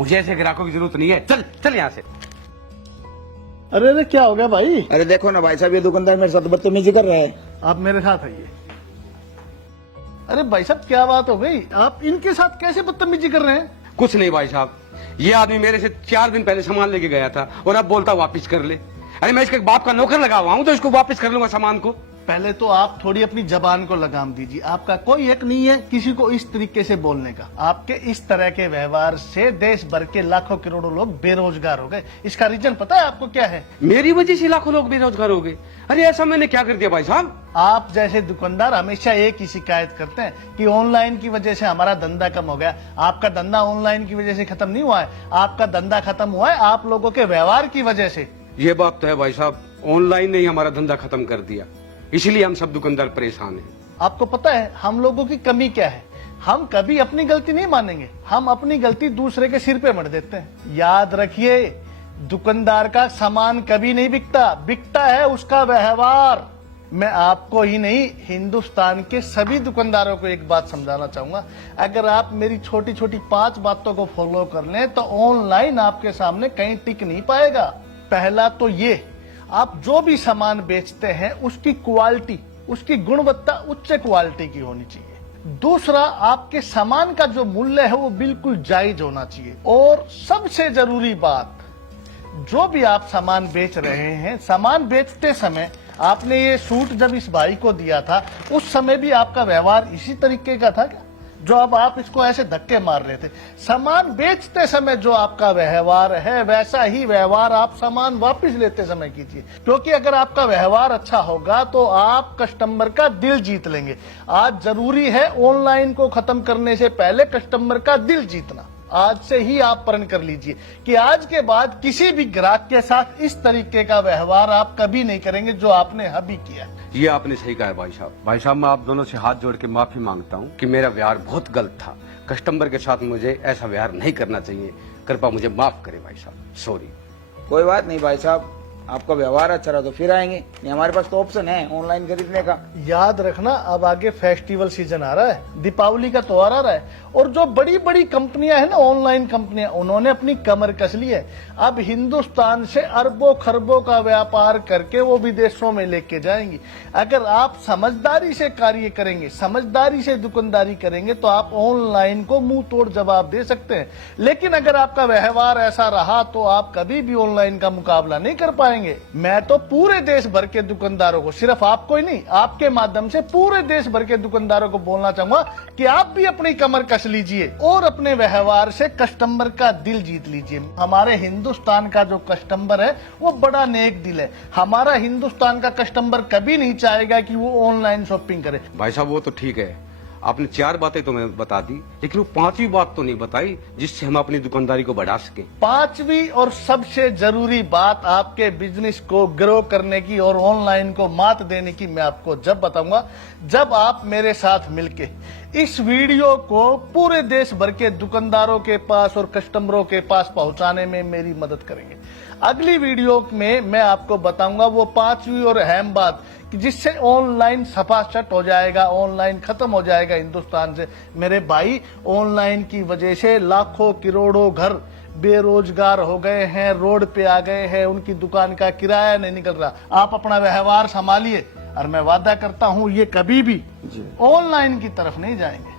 मुझे ऐसे ग्राहकों की जरूरत नहीं है। चल चल यहाँ से। अरे अरे क्या हो गया भाई? अरे देखो ना भाई साहब, ये दुकानदार मेरे साथ बदतमीजी कर रहा है। आप मेरे साथ आइए। अरे भाई साहब क्या बात हो गई? आप इनके साथ कैसे बदतमीजी कर रहे हैं? कुछ नहीं भाई साहब, ये आदमी मेरे से 4 दिन पहले सामान लेके गया था और अब बोलता वापस कर ले। अरे मैं इसके बाप का नौकर लगा हुआ हूँ तो इसको वापस कर लूंगा सामान को। पहले तो आप थोड़ी अपनी जबान को लगाम दीजिए। आपका कोई हक नहीं है किसी को इस तरीके से बोलने का। आपके इस तरह के व्यवहार से देश भर के लाखों करोड़ों लोग बेरोजगार हो गए। इसका रीजन पता है आपको क्या है? मेरी वजह से लाखों लोग बेरोजगार हो गए। अरे ऐसा मैंने क्या कर दिया भाई साहब? आप जैसे दुकानदार हमेशा एक ही शिकायत करते हैं कि ऑनलाइन की वजह से हमारा धंधा कम हो गया। आपका धंधा ऑनलाइन की वजह से खत्म नहीं हुआ है, आपका धंधा खत्म हुआ है आप लोगों के व्यवहार की वजह से। ये बात तो है भाई साहब, ऑनलाइन ने ही हमारा धंधा खत्म कर दिया, इसलिए हम सब दुकानदार परेशान हैं। आपको पता है हम लोगों की कमी क्या है? हम कभी अपनी गलती नहीं मानेंगे, हम अपनी गलती दूसरे के सिर पे मढ़ देते हैं। याद रखिए, दुकानदार का सामान कभी नहीं बिकता, बिकता है उसका व्यवहार। मैं आपको ही नहीं हिंदुस्तान के सभी दुकानदारों को एक बात समझाना चाहूंगा, अगर आप मेरी छोटी छोटी 5 बातों को फॉलो कर लें तो ऑनलाइन आपके सामने कहीं टिक नहीं पाएगा। पहला तो ये, आप जो भी सामान बेचते हैं उसकी क्वालिटी, उसकी गुणवत्ता उच्च क्वालिटी की होनी चाहिए। दूसरा, आपके सामान का जो मूल्य है वो बिल्कुल जायज होना चाहिए। और सबसे जरूरी बात, जो भी आप सामान बेच रहे हैं, सामान बेचते समय आपने ये सूट जब इस भाई को दिया था उस समय भी आपका व्यवहार इसी तरीके का था क्या? जो अब आप इसको ऐसे धक्के मार रहे थे। सामान बेचते समय जो आपका व्यवहार है वैसा ही व्यवहार आप सामान वापस लेते समय कीजिए, क्योंकि अगर आपका व्यवहार अच्छा होगा तो आप कस्टमर का दिल जीत लेंगे। आज जरूरी है ऑनलाइन को खत्म करने से पहले कस्टमर का दिल जीतना। आज से ही आप प्रण कर लीजिए कि आज के बाद किसी भी ग्राहक के साथ इस तरीके का व्यवहार आप कभी नहीं करेंगे जो आपने अभी किया। ये आपने सही कहा है भाई साहब। भाई साहब मैं आप दोनों से हाथ जोड़ के माफी मांगता हूँ कि मेरा व्यवहार बहुत गलत था। कस्टमर के साथ मुझे ऐसा व्यवहार नहीं करना चाहिए। कृपया मुझे माफ करें भाई साहब, सॉरी। कोई बात नहीं भाई साहब, आपका व्यवहार अच्छा रहा तो फिर आएंगे, नहीं हमारे पास तो ऑप्शन है ऑनलाइन खरीदने का। याद रखना, अब आगे फेस्टिवल सीजन आ रहा है, दीपावली का त्योहार आ रहा है, और जो बड़ी बड़ी कंपनियां हैं ना, ऑनलाइन कंपनियां, उन्होंने अपनी कमर कस ली है। अब हिंदुस्तान से अरबों खरबों का व्यापार करके वो विदेशों में लेके जाएंगी। अगर आप समझदारी से कार्य करेंगे, समझदारी से दुकानदारी करेंगे तो आप ऑनलाइन को मुंह तोड़ जवाब दे सकते हैं। लेकिन अगर आपका व्यवहार ऐसा रहा तो आप कभी भी ऑनलाइन का मुकाबला नहीं कर पाएंगे। मैं तो पूरे देश भर के दुकानदारों को, सिर्फ आपको ही नहीं, आपके माध्यम से पूरे देश भर के दुकानदारों को बोलना चाहूंगा कि आप भी अपनी कमर कस लीजिए और अपने व्यवहार से कस्टमर का दिल जीत लीजिए। हमारे हिंदुस्तान का जो कस्टमर है वो बड़ा नेक दिल है। हमारा हिंदुस्तान का कस्टमर कभी नहीं चाहेगा कि वो ऑनलाइन शॉपिंग करे। भाई साहब वो तो ठीक है, आपने 4 बातें तो मैं बता दी, लेकिन वो 5वीं बात तो नहीं बताई जिससे हम अपनी दुकानदारी को बढ़ा सके। 5वीं और सबसे जरूरी बात आपके बिजनेस को ग्रो करने की और ऑनलाइन को मात देने की मैं आपको जब बताऊंगा, जब आप मेरे साथ मिलके इस वीडियो को पूरे देश भर के दुकानदारों के पास और कस्टमरों के पास पहुंचाने में मेरी मदद करेंगे। अगली वीडियो में मैं आपको बताऊंगा वो 5वीं और अहम बात कि जिससे ऑनलाइन सफाचट हो जाएगा, ऑनलाइन खत्म हो जाएगा हिंदुस्तान से। मेरे भाई, ऑनलाइन की वजह से लाखों करोड़ों घर बेरोजगार हो गए हैं, रोड पे आ गए हैं, उनकी दुकान का किराया नहीं निकल रहा। आप अपना व्यवहार संभालिए और मैं वादा करता हूं ये कभी भी ऑनलाइन की तरफ नहीं जाएंगे।